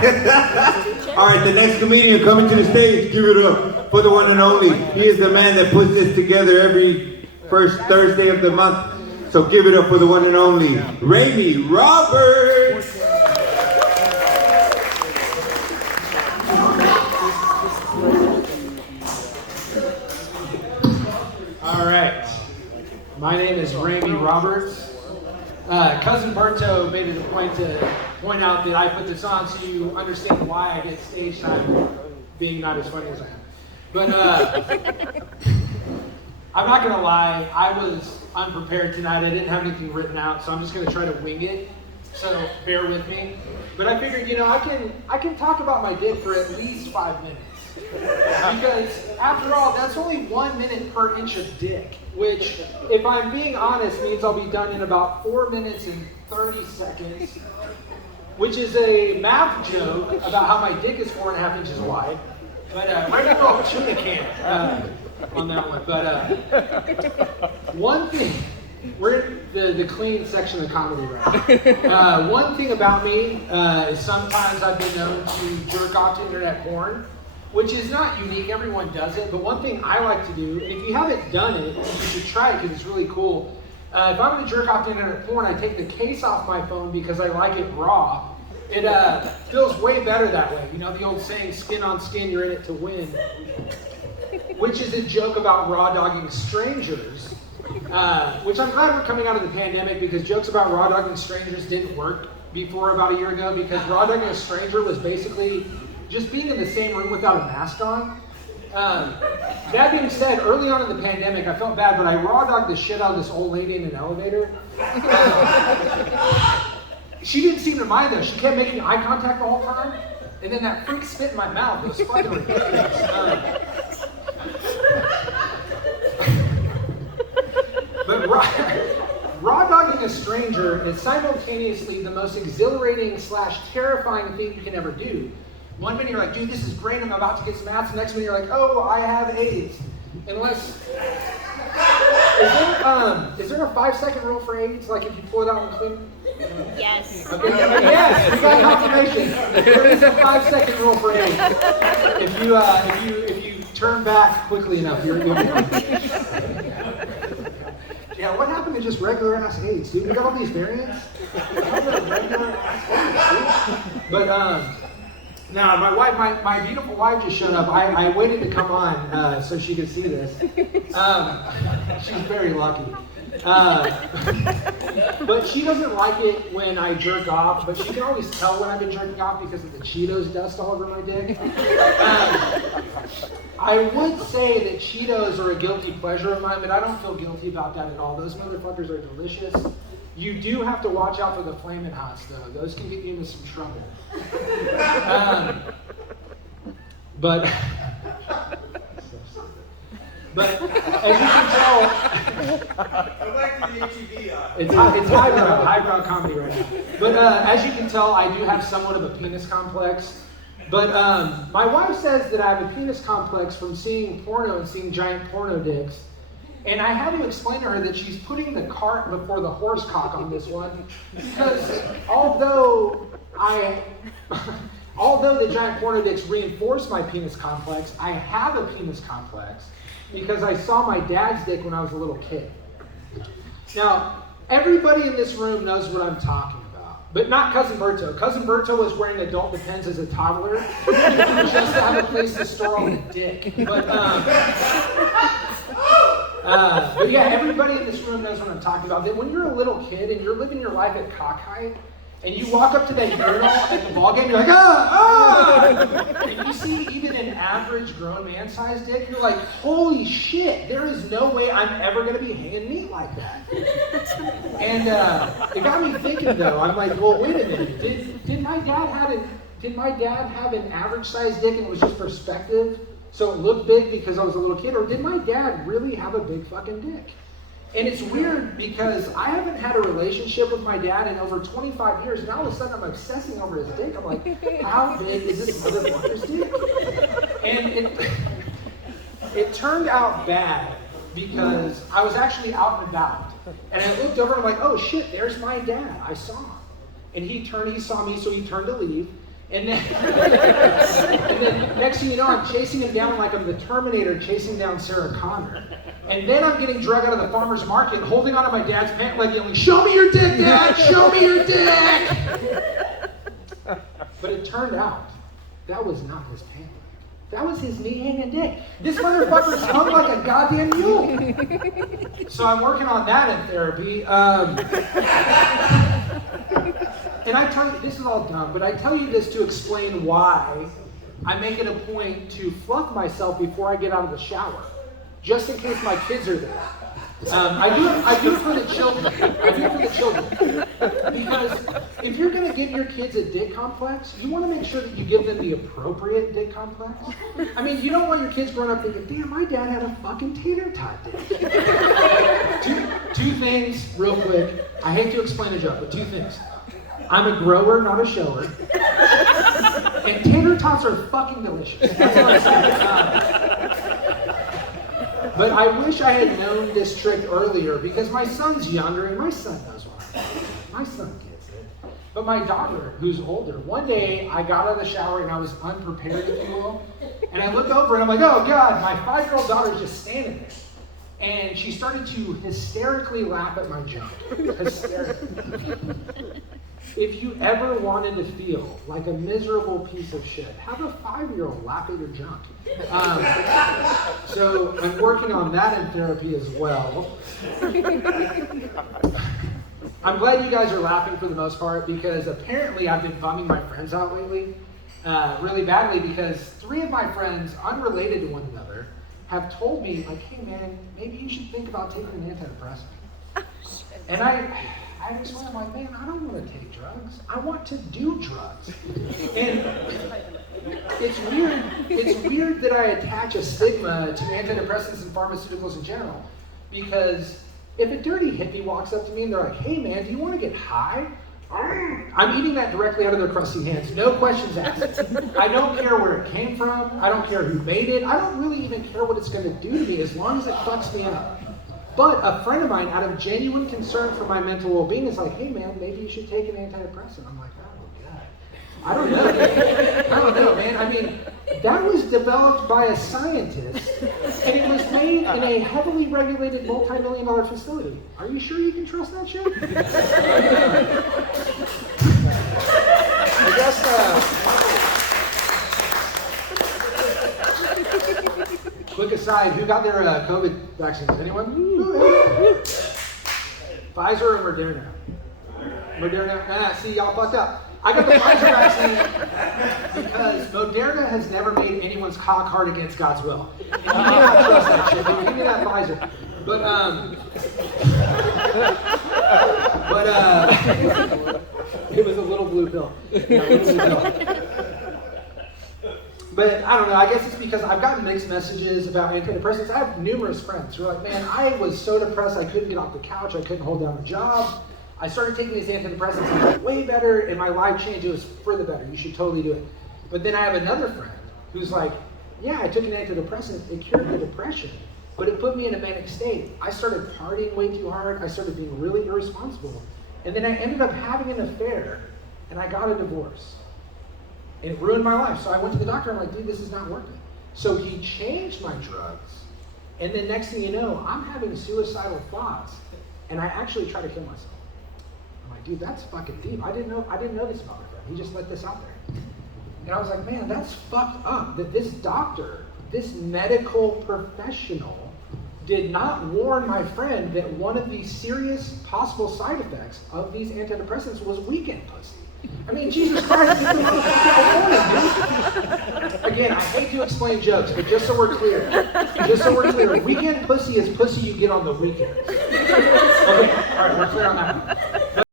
All right, the next comedian coming to the stage, give it up for the one and only. He is the man that puts this together every first Thursday of the month. So give it up for the one and only, Ramey Roberts. All right, my name is Ramey Roberts. Cousin Berto made it a point to point out that I put this on so you understand why I get stage time being not as funny as I am. But I'm not gonna lie, I was unprepared tonight. I didn't have anything written out, so I'm just gonna try to wing it. So bear with me. But I figured, I can talk about my dick for at least 5 minutes. Because after all, that's only 1 minute per inch of dick, which, if I'm being honest, means I'll be done in about 4 minutes and 30 seconds, which is a math joke about how my dick is 4.5 inches wide. But right now, I'll tuna can on that one. But one thing, we're in the clean section of comedy right now. One thing about me is sometimes I've been known to jerk off to internet porn, which is not unique, everyone does it, but one thing I like to do, and if you haven't done it, you should try it because it's really cool. If I'm going to jerk off to internet porn, I take the case off my phone because I like it raw. It feels way better that way. You know the old saying, skin on skin, you're in it to win, which is a joke about raw dogging strangers, which I'm glad we're coming out of the pandemic because jokes about raw dogging strangers didn't work before about a year ago because raw dogging a stranger was basically just being in the same room without a mask on. That being said, early on in the pandemic, I felt bad, but I raw dogged the shit out of this old lady in an elevator. She didn't seem to mind though. She kept making eye contact the whole time, and then that freak spit in my mouth. It was fucking ridiculous. But raw dogging a stranger is simultaneously the most exhilarating / terrifying thing you can ever do. One minute you're like, dude, this is great, I'm about to get some ass. The next minute you're like, oh, I have AIDS. Unless, is there a 5-second rule for AIDS? Like if you pull it out and clean? Yes. Okay. Yes, you got confirmation. There is a 5-second rule for AIDS. If you turn back quickly enough, you're good. Yeah, what happened to just regular ass AIDS, dude? We got all these variants. Regular ass AIDS, dude. But now, my beautiful wife just showed up. I waited to come on so she could see this. She's very lucky. But she doesn't like it when I jerk off, but she can always tell when I've been jerking off because of the Cheetos dust all over my dick. I would say that Cheetos are a guilty pleasure of mine, but I don't feel guilty about that at all. Those motherfuckers are delicious. You do have to watch out for the Flamin' Hots, though. Those can get you into some trouble. But as you can tell, Go back to the HEB. it's highbrow comedy right now. But as you can tell, I do have somewhat of a penis complex. But my wife says that I have a penis complex from seeing porno and seeing giant porno dicks. And I had to explain to her that she's putting the cart before the horse cock on this one, because although the giant porno dicks reinforce my penis complex, I have a penis complex because I saw my dad's dick when I was a little kid. Now, everybody in this room knows what I'm talking about, but not Cousin Berto. Cousin Berto was wearing adult Depends as a toddler just to have a place to store all the dick. But yeah, everybody in this room knows what I'm talking about. That when you're a little kid and you're living your life at cock height, and you walk up to that urinal at the ball game, you're like, and you see even an average grown man-sized dick, you're like, holy shit, there is no way I'm ever gonna be hanging meat like that. And it got me thinking though. I'm like, well, wait a minute. Did my dad have an average-sized dick and it was just perspective? So it looked big because I was a little kid, or did my dad really have a big fucking dick? And it's weird because I haven't had a relationship with my dad in over 25 years, and all of a sudden I'm obsessing over his dick. I'm like, how big is this motherfucker's dick? And it turned out bad because I was actually out and about. And I looked over and I'm like, oh shit, there's my dad. I saw him. And he saw me, so he turned to leave. And then next thing you know, I'm chasing him down like I'm the Terminator chasing down Sarah Connor. And then I'm getting drug out of the farmer's market, holding onto my dad's pant leg, yelling, "Show me your dick, Dad! Show me your dick!" But it turned out that was not his pant leg. That was his knee-hanging dick. This motherfucker's hung like a goddamn mule. So I'm working on that in therapy. And I tell you, this is all dumb, but I tell you this to explain why I make it a point to fluff myself before I get out of the shower, just in case my kids are there. I do it for the children. I do it for the children. Because if you're going to give your kids a dick complex, you want to make sure that you give them the appropriate dick complex. I mean, you don't want your kids growing up thinking, "Damn, my dad had a fucking tater tot dick." Two things, real quick. I hate to explain a joke, but two things. I'm a grower, not a shower. And tater tots are fucking delicious. That's what I'm saying. But I wish I had known this trick earlier because my son's younger and my son knows what I'm doing. My son gets it. But my daughter, who's older, one day I got out of the shower and I was unprepared, if you will. And I look over and I'm like, "Oh God, my 5-year-old daughter's just standing there." And she started to hysterically laugh at my junk. Hysterically. If you ever wanted to feel like a miserable piece of shit, have a 5-year-old laugh at your junk. So I'm working on that in therapy as well. I'm glad you guys are laughing for the most part because apparently I've been bumming my friends out lately really badly because 3 of my friends, unrelated to one another, have told me, like, "Hey man, maybe you should think about taking an antidepressant." And I just went, I'm like, "Man, I don't want to take drugs. I want to do drugs." And it's weird that I attach a stigma to antidepressants and pharmaceuticals in general. Because if a dirty hippie walks up to me and they're like, "Hey man, do you want to get high?" I'm eating that directly out of their crusty hands. No questions asked. I don't care where it came from. I don't care who made it. I don't really even care what it's going to do to me as long as it fucks me up. But a friend of mine, out of genuine concern for my mental well-being, is like, "Hey man, maybe you should take an antidepressant." I'm like, "Oh God, I don't know. I don't know, man. I mean, that was developed by a scientist, and it was made in a heavily regulated multi-million-dollar facility. Are you sure you can trust that shit?" I guess. Quick aside, who got their COVID vaccines? Anyone? Pfizer or Moderna? Moderna? See, y'all fucked up. I got the Pfizer vaccine because Moderna has never made anyone's cock hard against God's will. And you may not trust that shit, but give me that Pfizer. But it was a little blue pill. Yeah, a little blue pill. But I don't know, I guess it's because I've gotten mixed messages about antidepressants. I have numerous friends who are like, "Man, I was so depressed I couldn't get off the couch, I couldn't hold down a job. I started taking these antidepressants and I got way better and my life changed. It was for the better. You should totally do it." But then I have another friend who's like, "Yeah, I took an antidepressant, it cured the depression, but it put me in a manic state. I started partying way too hard, I started being really irresponsible, and then I ended up having an affair and I got a divorce. It ruined my life." So I went to the doctor and I'm like, "Dude, this is not working." So he changed my drugs, and then next thing you know, I'm having suicidal thoughts, and I actually try to kill myself. I'm like, "Dude, that's fucking deep. I didn't know this about my friend. He just let this out there." And I was like, "Man, that's fucked up that this doctor, this medical professional, did not warn my friend that one of the serious possible side effects of these antidepressants was weekend pussy." I mean, Jesus Christ, this is what Again, I hate to explain jokes, but just so we're clear, weekend pussy is pussy you get on the weekends. Okay, all right, we're clear on that one.